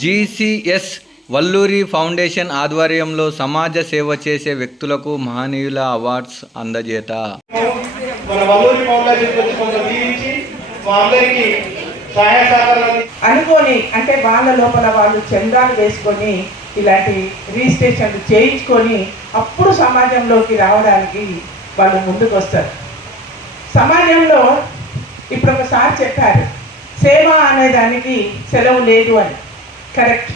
GCS Valluri foundation ఆధ్వర్యంలో సమాజ సేవ చేసే వ్యక్తులకు మహనీయుల అవార్డ్స్ అందజేత. మన వల్లూరి ఫౌండేషన్ అనుకోని అంటే వాళ్ళ లోపల వాళ్ళు చందాలు వేసుకొని ఇలాంటి రిజిస్ట్రేషన్లు చేయించుకొని అప్పుడు సమాజంలోకి రావడానికి వాళ్ళు ముందుకు వస్తారు. సమాజంలో ఇప్పుడు ఒకసారి చెప్పారు, సేవ అనే దానికి సెలవు లేదు అని. కరెక్ట్,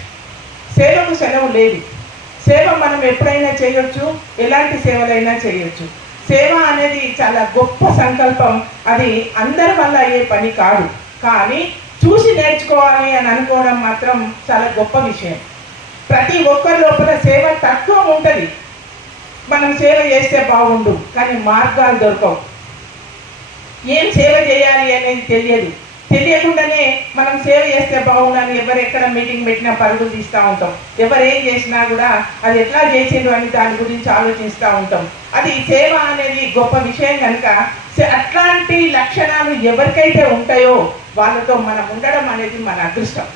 సేవకు సెలవు లేదు. సేవ మనం ఎప్పుడైనా చేయొచ్చు, ఎలాంటి సేవలైనా చేయొచ్చు. సేవ అనేది చాలా గొప్ప సంకల్పం. అది అందరి వల్ల అయ్యే పని కాదు, కానీ చూసి నేర్చుకోవాలి అని అనుకోవడం మాత్రం చాలా గొప్ప విషయం. ప్రతి ఒక్కరి లోపల సేవ తక్కువ ఉంటుంది. మనం సేవ చేస్తే బాగుండు, కానీ మార్గాలు దొరకవు. ఏం సేవ చేయాలి అనేది తెలియకుండానే మనం సేవ చేస్తే బాగుండని ఎవరు ఎక్కడ మీటింగ్ పెట్టినా పరుగులు తీస్తూ ఉంటాం. ఎవరు ఏం చేసినా కూడా అది ఎట్లా చేసిండ్రు అని దాని గురించి ఆలోచిస్తూ ఉంటాం. అది సేవ అనేది గొప్ప విషయం కనుక అట్లాంటి లక్షణాలు ఎవరికైతే ఉంటాయో వాళ్ళతో మనం ఉండడం అనేది మన అదృష్టం.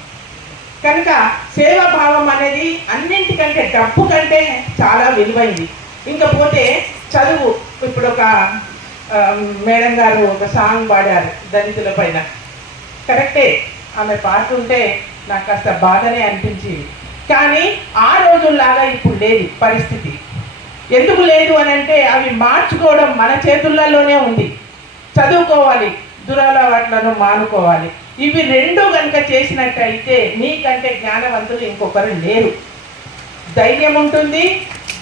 కనుక సేవాభావం అనేది అన్నింటికంటే, డబ్బు కంటే చాలా విలువైంది. ఇంకపోతే చదువు. ఇప్పుడు ఒక మేడం గారు ఒక సాంగ్ పాడారు దళితుల పైన. కరెక్టే, ఆమె పాడుతుంటే నాకు కాస్త బాధనే అనిపించింది. కానీ ఆ రోజుల్లాగా ఇప్పుడు లేదు పరిస్థితి. ఎందుకు లేదు అని అంటే అవి మార్చుకోవడం మన చేతుల్లోనే ఉంది. చదువుకోవాలి, దురలవాట్లను మానుకోవాలి. ఇవి రెండు కనుక చేసినట్టయితే నీకంటే జ్ఞానవంతులు ఇంకొకరు లేరు. ధైర్యం ఉంటుంది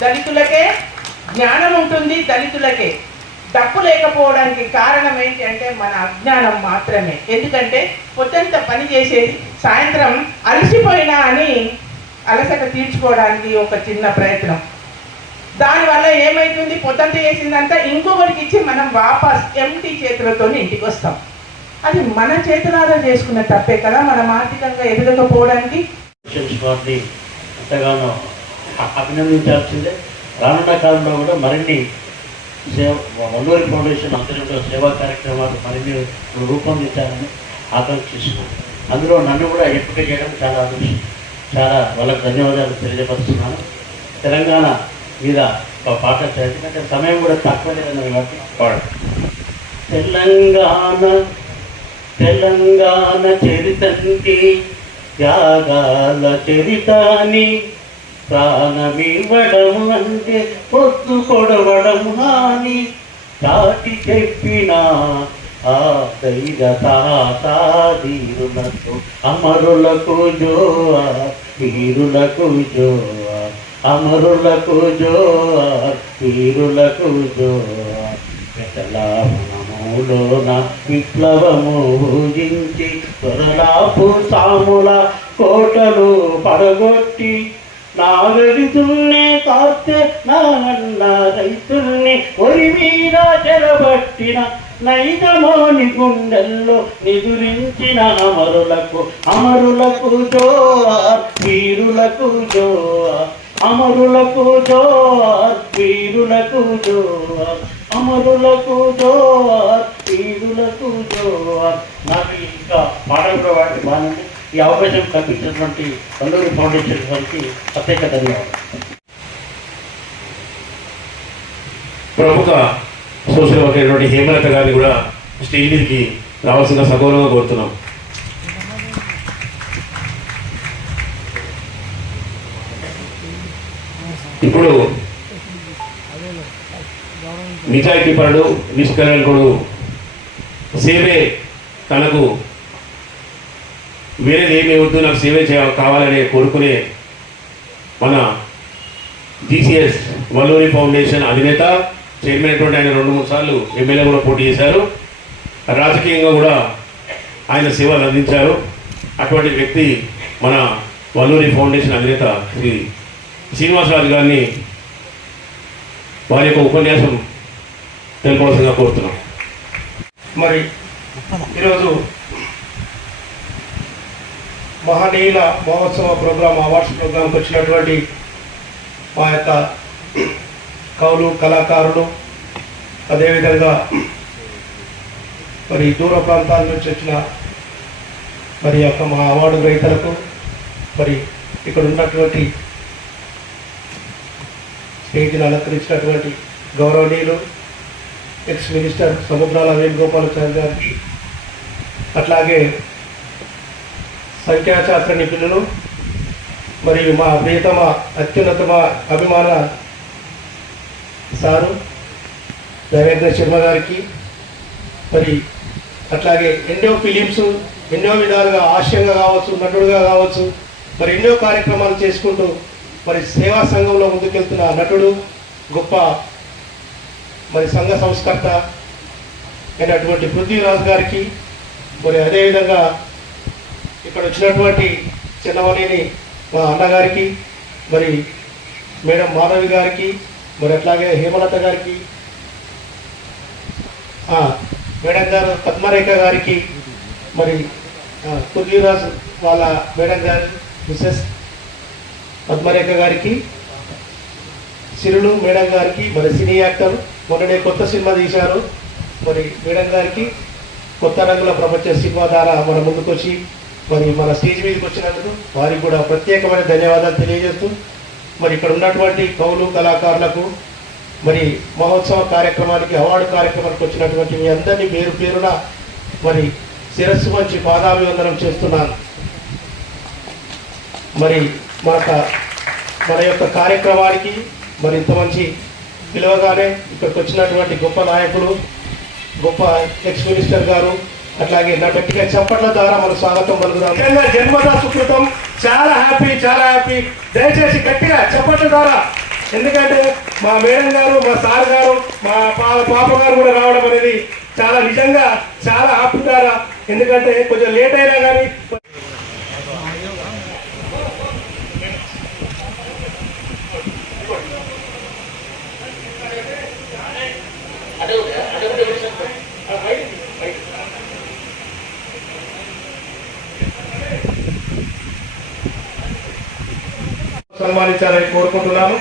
దళితులకే, జ్ఞానం ఉంటుంది దళితులకే. డబ్బు లేకపోవడానికి కారణం ఏంటి అంటే మన అజ్ఞానం మాత్రమే. ఎందుకంటే పొద్దంతా పని చేసేది, సాయంత్రం అలసిపోయినా అని అలసట తీర్చుకోవడానికి ఒక చిన్న ప్రయత్నం. దానివల్ల ఏమవుతుంది, పొద్దంతా చేసిందంతా ఇంకొకరికి ఇచ్చి మనం వాపస్ ఎంటీ చేతులతో ఇంటికి వస్తాం. అది మన చేతులారా చేసుకున్న తప్పే కదా మనం ఆర్థికంగా ఎదగకపోవడానికి. ఎంతగానో అభినందించాల్సిందే. రానున్న కాలంలో కూడా మరిన్ని వల్లూరి ఫౌండేషన్ ఆధ్వర్యంలో సేవా కార్యక్రమాలు మరిన్ని రూపొందించాలని ఆకాంక్షిస్తున్నాను. అందులో నన్ను కూడా ఎంపిక చేయడం చాలా అదృష్టం. చాలా వాళ్ళకు ధన్యవాదాలు తెలియజేస్తున్నాను. తెలంగాణ మీద ఒక పాట ఎందుకంటే సమయం కూడా తక్కువ లేదన్నది కాబట్టి పాడు. తెలంగాణ చరితంతి త్యాగాల చరితాని, ప్రాణమివ్వడం అంటే పొత్తు కొడవడం హాని, చాటి చెప్పిన ఆ ధైర్య తాతీరులకు అమరులకు జోహార్, వీరులకు జోహార్, అమరులకు జోహార్, వీరులకు జోహార్. పెద్దలాభనములోన విప్లవము ఊజించి త్వరలాపు సాముల కోటలు పడగొట్టి, నా వెళుతున్నే కార్తె నా అన్న రైతుల్ని ఒరి మీద చెరబట్టిన నైజమోని గుండెల్లో నిదురించిన అమరులకు జోహార్, వీరులకు జోహార్, అమరులకు జోహార్, వీరులకు జోహార్, అమరులకు జోహార్, వీరులకు జోహార్. నాకు ఇంకా పాటలు వాటి బాగుంది. ఈ అవకాశం కల్పించినటువంటి వల్లూరి ఫౌండేషన్ వారికి ప్రత్యేక ధన్యవాదాలు. ప్రముఖ సోషల్ వర్కర్ అయినటువంటి హేమలత గారిని కూడా స్టేజ్ మీదకి రావాల్సిన సగౌరవంగా కోరుతున్నాం. ఇప్పుడు నిజాయితీపరుడు, నిష్కలంకుడు, సేవే తనకు వేరేది ఏమీ వద్దు, నాకు సేవ కావాలనే కోరుకునే మన జీసీఎస్ వల్లూరి ఫౌండేషన్ అధినేత, చైర్మన్ అయినటువంటి ఆయన 2-3 సార్లు ఎమ్మెల్యే కూడా పోటీ చేశారు. రాజకీయంగా కూడా ఆయన సేవలు అందించారు. అటువంటి వ్యక్తి మన వల్లూరి ఫౌండేషన్ అధినేత శ్రీ శ్రీనివాసరాజు గారిని వారి యొక్క ఉపన్యాసం తెలుపవలసిందిగా కోరుతున్నాం. మరి ఈరోజు మహనీయుల మహోత్సవ ప్రోగ్రాం, అవార్డ్స్ ప్రోగ్రాంకి వచ్చినటువంటి మా యొక్క కవులు, కళాకారులు, అదేవిధంగా మరి దూర ప్రాంతాల నుంచి వచ్చిన మరి యొక్క మా అవార్డు గ్రహీతలకు మరి ఇక్కడ ఉన్నటువంటి స్టేజ్ని అలంకరించినటువంటి గౌరవనీయులు ఎక్స్ మినిస్టర్ సముద్రాల వేణుగోపాలాచారి గారికి, అట్లాగే సంఖ్యాశాస్త్ర నిపుణులు మరియు మా ప్రియతమ అత్యున్నతమ అభిమాన సారు దేవేంద్ర శర్మ గారికి, మరి అట్లాగే ఎన్నో ఫిలిమ్స్ ఎన్నో విధాలుగా హాస్యంగా కావచ్చు, నటుడుగా కావచ్చు, మరి ఎన్నో కార్యక్రమాలు చేసుకుంటూ మరి సేవా సంఘంలో ముందుకెళ్తున్న నటుడు, గొప్ప మరి సంఘ సంస్కర్త అయినటువంటి పృథ్వీరాజ్ గారికి, మరి అదేవిధంగా ఇక్కడ వచ్చినటువంటి చిన్నవనేని మా అన్నగారికి, మరి మేడం మాధవి గారికి, మరి అట్లాగే హేమలత గారికి, మేడం గారు పద్మరేఖ గారికి, మరి పృథ్వీరాజ్ వాళ్ళ మేడం గారు మిసెస్ పద్మరేఖ గారికి, సిరులు మేడం గారికి, మరి సినీ యాక్టర్ మొన్ననే కొత్త సినిమా తీశారు, మరి మేడం గారికి కొత్త రంగుల ప్రపంచ సినిమా ద్వారా మన ముందుకొచ్చి మరి మన స్టేజ్ మీదకి వచ్చినందుకు వారికి కూడా ప్రత్యేకమైన ధన్యవాదాలు తెలియజేస్తూ, మరి ఇక్కడ ఉన్నటువంటి కవులు కళాకారులకు, మరి మహోత్సవ కార్యక్రమానికి అవార్డు కార్యక్రమానికి వచ్చినటువంటి మీ అందరినీ పేరు పేరున మరి శిరస్సు మంచి పాదాభివందనం చేస్తున్నాను. మరి మన యొక్క కార్యక్రమానికి మరి ఇంత మంచి పిలవగానే ఇక్కడికి వచ్చినటువంటి గొప్ప నాయకులు, గొప్ప ఎక్స్ మినిస్టర్ గారు, అట్లాగే నా గట్టిగా చప్పట్ల ద్వారా మనం స్వాగతం పలుకుదాం. జన్మదా సుకృతం. చాలా హ్యాపీ. దయచేసి గట్టిగా చప్పట్ల ద్వారా, ఎందుకంటే మా మేడం గారు, మా సార్ గారు, మా పాప గారు కూడా రావడం అనేది చాలా నిజంగా చాలా ఆపుతారా, ఎందుకంటే కొంచెం లేట్ అయినా కానీ సన్మానించాలని కోరుకుంటున్నాను.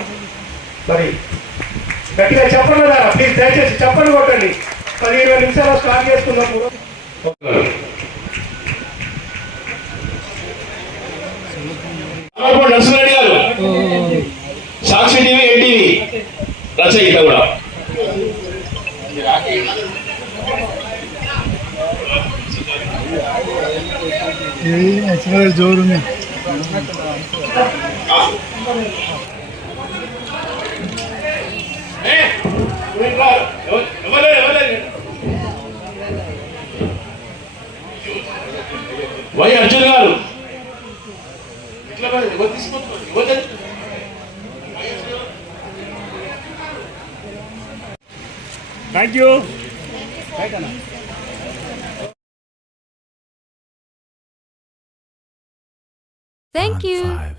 మరి గట్టిగా చెప్పండి కదా ప్లీజ్, దయచేసి చెప్పండి కొట్టండి. 10-20 నిమిషాలు స్టార్ట్ చేసుకున్నాము. నర్సిరెడ్డి గారు సాక్షి టీవీ ఎన్టీవీ రచయిత కూడా जोर में వై అర్జున్ గారు थैंक यू Thank you.